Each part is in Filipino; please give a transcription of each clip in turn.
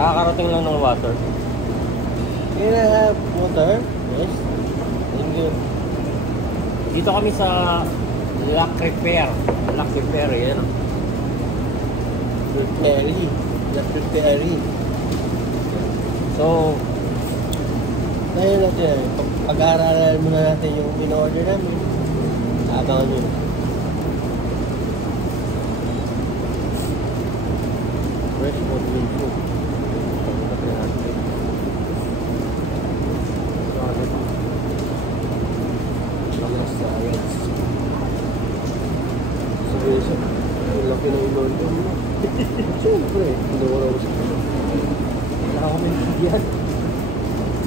Kakarating lang ng water. Can I have water? Yes. Thank you. Dito kami sa Lac Repair. Lac Repair, yan. Prepare. The prepare. So, Ngayon natin, pag-aaralan muna natin yung in-order namin. Abangan nyo. fresh food meal food. Laki na in-order mo. Siyempre, in-order ko sa kanya. Wala ko maintindihan.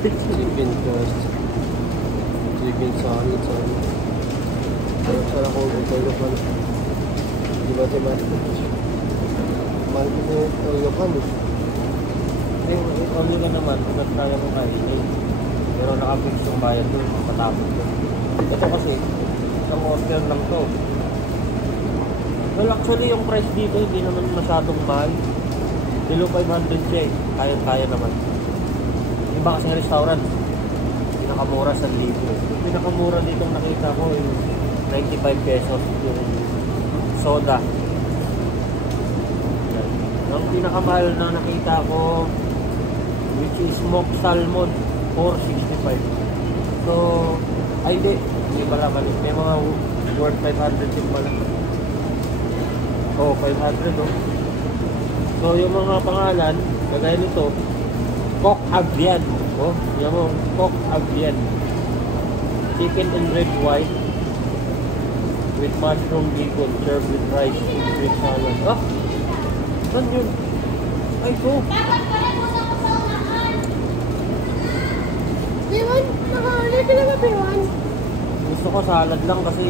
Chicken crust. Chicken solid. Sarap ako ito pan. Di ba ito matikos? Mahal ko na ito lokan. Only ka naman, kung kaya mo kainin. Pero nakapix yung bayad doon, patapos doon. Ito kasi, isang order lang to. Well, actually yung price dito hindi naman masyadong mahal. Below 500 siya eh. Kaya naman. Iba kasi restaurant, pinakamura sa libo. Yung pinakamura dito nakita ko yung 95 pesos yung soda. Ang pinakamahal na nakita ko, which is smoked salmon, 465. So, ay hindi pala mali. May mga worth 500 din pala. Oh, 500 oh. So, yung mga pangalan, kagaya nito, Coq Avian. Oh, yan mo, Coq Avian. Chicken and red wine with mushroom bacon served with rice and Greek salad. Ah! Saan yun? Ay, go! Piwan, nakahanap ka na Piwan? Gusto ko salad lang kasi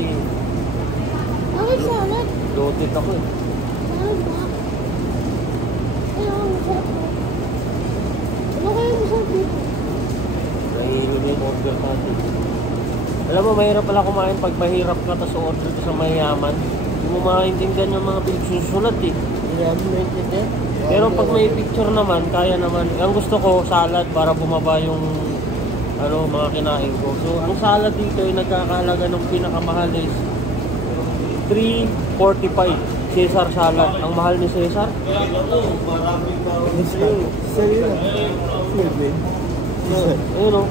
Bakit salad? loaded ako eh. Salad ba? Ayun, masarap po. Ano kaya masarap dito? Nahihilo na yung order natin. Alam mo, mahirap pala kumain pag mahirap ka tapos order ka sa mayaman. Hindi mo maintindihan yung mga pinagsusulat eh. Hindi namin maintindihan. Pero pag may picture naman, kaya naman. Ang gusto ko, salad para bumaba yung mga kinain ko. So, ang salad dito ay nagkakahalaga ng pinakamahal is 345 Caesar salad. Ang mahal ni Caesar? Sa'yo na. Ayun o,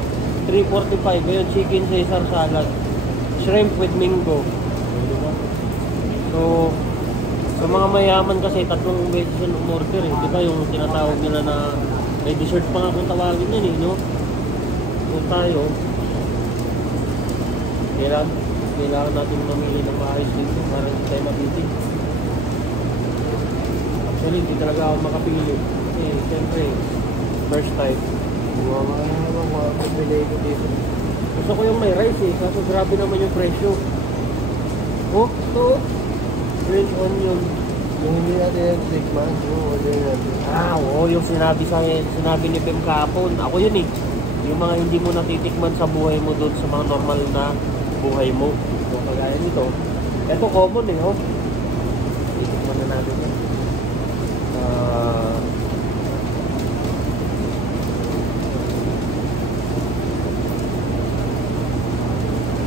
345. Ayun, chicken Caesar salad. Shrimp with mango. So, sa mga mayaman kasi, 3 beses yung umorder eh. Di ba yung tinatawag nila na may dessert pa nga kung tawagin yan eh, no? Kung tayo, kailangan natin mamili ng maayos dito para hindi tayo mabitin. Actually, hindi talaga ako makapili. Kasi, siyempre, first time. Mga pabili ko dito. Gusto ko yung may rice eh, kaso grabe naman yung presyo. Oh, ito oh. Green onion. Yung hindi natin yung tikman, yung order natin. Ah, oo, yung sinabi ni Pem kahapon. Ako yun eh. Yung mga hindi mo natitikman sa buhay mo doon sa mga normal na buhay mo. So, kagaya nito. Ito common eh, oh. Titikman na natin yan.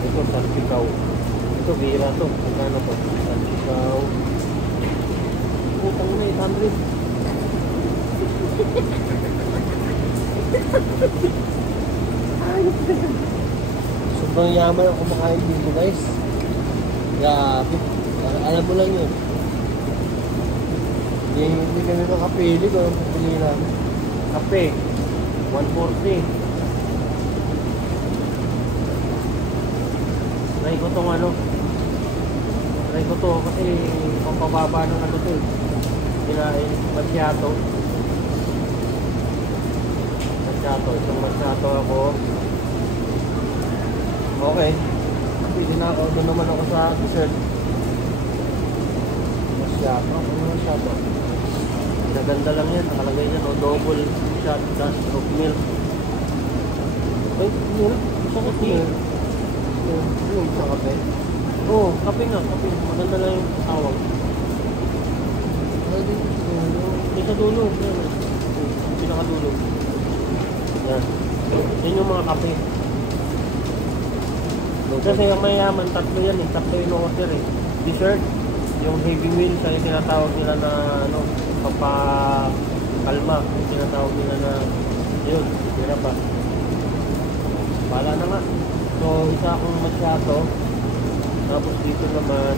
Ito, salpikaw. Ito, bira to. Magkano to? Salpikaw. Putang na, 800. Sobrang yaman ang kumakain dito guys. Grabe. Alam mo lang yun. Hindi kami makapili kung anong pipili namin. Kape. 140. Try ko tong Try ko to kasi pampababa ng to eh. Kinain, macchiato. Itong macchiato ako. Okay. Pwede na ako. Doon naman ako sa dessert. Macchiato. Naganda lang yan. Nakalagay yan. Double shot dash of milk. Ay, milk? Gusto ko tea. Yung sa kape. Oo, kape nga. Kape. Maganda lang yung tawag. May sa dulo. Pinaka nakadulo. Yan. Yan yung mga kape. Kasi yung mayaman, tatlo yan eh. Tatlo yung order eh. Dessert, yung heavy meal, kaya tinatawag nila na ano, pampakalma. Yung tinatawag nila na yun, tira pa. Pala na nga. So, isa akong macchiato. Tapos dito naman,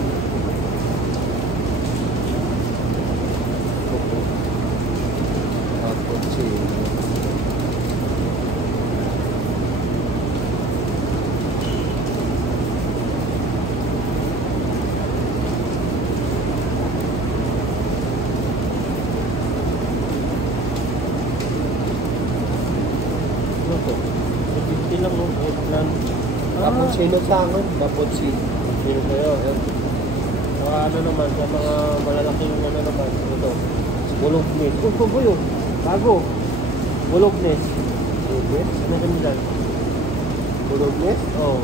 Cappuccino. ano to? 50 lang oh. Eggplant. Cappuccino sa akin. Cappuccino. Sino sa'yo? Saka ano naman, sa mga malalaking ano naman, ito. Bulognes. Oh, yun. Bago. Bulognes. Bulognes? Ano kami dyan? Bulognes? Oo.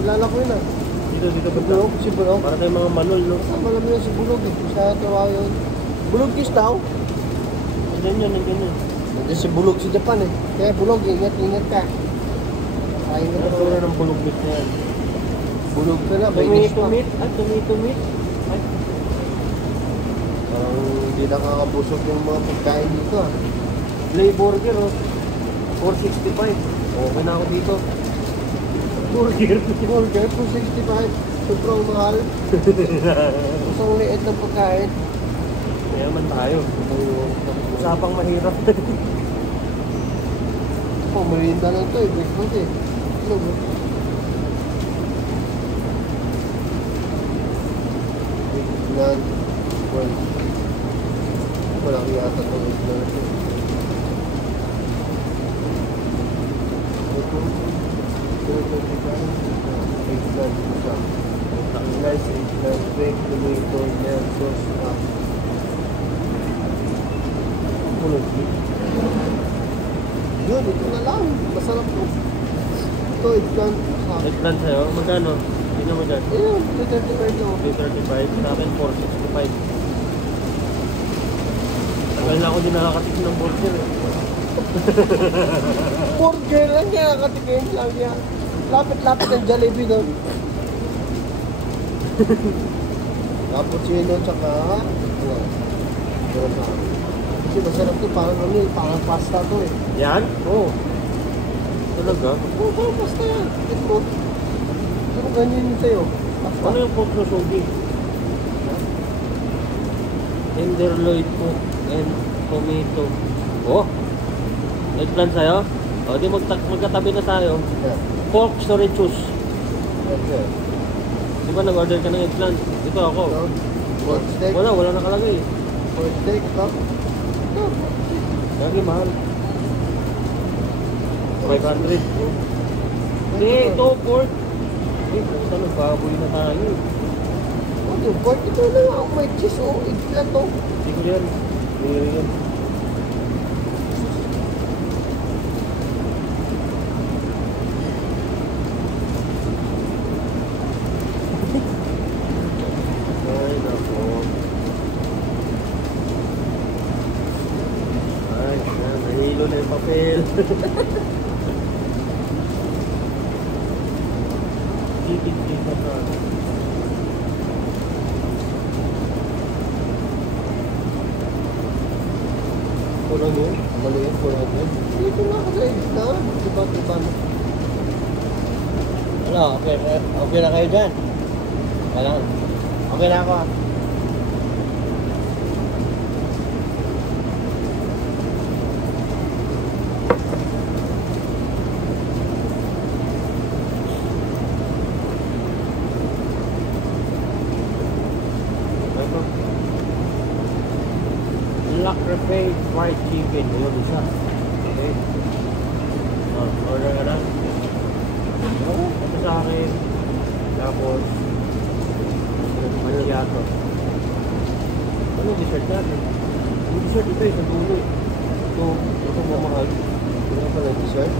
Kilala ko yun ah. Dito Si banda. Bulog? Si Bulog? Para tayong mga manol, no? Saan alam mo yun si Bulog eh? Sa tawa yun. Bulogis daw? Nandiyan yun. Hindi si Bulog sa Japan eh. Kaya Bulog, ingat ka. Kain ka Ano na tura ng bulognes na yan? Bulog ka na, Chinese Tomato pa. meat? Ah, tomato meat? Ay, Parang hindi nakakabusog yung mga pagkain dito ah. Play burger, oh. 465. Okay na ako dito. Burger. Burger, 265. Sobrang mahal. Isang liit ng pagkain. Mayaman tayo. Usapang mahirap. Oh, merinda lang to eh. Breakfast eh. Ano ba? Eggplant. Well, malaki yata itong eggplant. Ito. Eggplant isa. Slice eggplant, baked tomato, mild sauce, yun, ito na lang. Masarap to. Ito, eggplant. Eggplant sa'yo, magkano? Tingnan mo dyan. Ayun, 235 lang. 335, sa akin 465. Tagal na ako din nakakatikim ng burger eh. Burger lang yan, katikin lang yan. Lapit-lapit ang Jollibee doon. Cappuccino tsaka ano? Meron na. Kasi masarap to, parang ano eh, parang pasta to eh. Yan? Oo. Talaga? Oo, parang pasta yan. Ito mo. Ano ganyan yun sa'yo? Pasta. Ano yung pork susugi? Tenderloin po and tomato. Oh! Eggplant sa'yo? O, di magkatabi na tayo. Yeah. Pork storage. Okay. Di ba nag-order ka ng eggplant? Ito ako. Pork steak. Wala nakalagay. Pork steak, ito. Ito. Lagi mahal. 500. Oh. Hindi, ito pork. Eh, puta na, baboy na tayo. Ano, pork ito na nga. May cheese o eggplant to. Hindi ko yan. Hindi yan. Ay, nako. Ay, nahilo na yung papel. Dikit-dikit na. Kurang yun. Maliit, kurang yun. Dito na kasi eggplant. Diba? Ano, okay na kayo dyan? Wala. Okay na ako ah. Ano? Black Refe fried chicken. Ayun, isa. Okay. Order ka na. Ito sa akin. Tapos, macchiato. Ano dessert natin? Yung dessert ito eh, sa dulo eh. Ito mamahal. Ito nga pala dessert.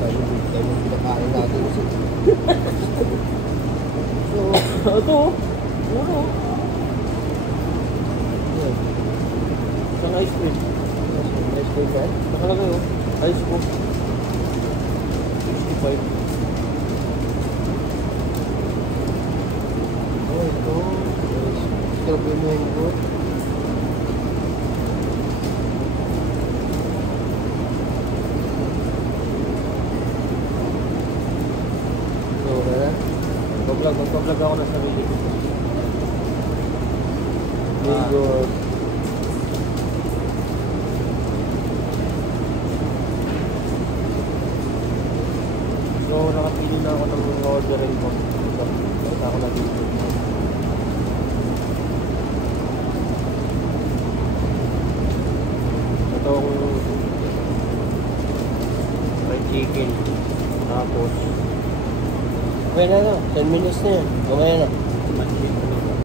Tayo yung pinakain natin. So, Ito oh. Puro oh. yun. Isang ice cream. nakalagay dyan. Nakalagay oh. Ayos ko. 65. Oh, ito. Strawberry mango. Ito ka na. Magpa-vlog ako na sarili ko. Mango. So, nakapili na ako ng orderin ko. Ito ako na dito. Itong fried chicken. Tapos, Okay na lang. 10 minutes na yan. Okay na.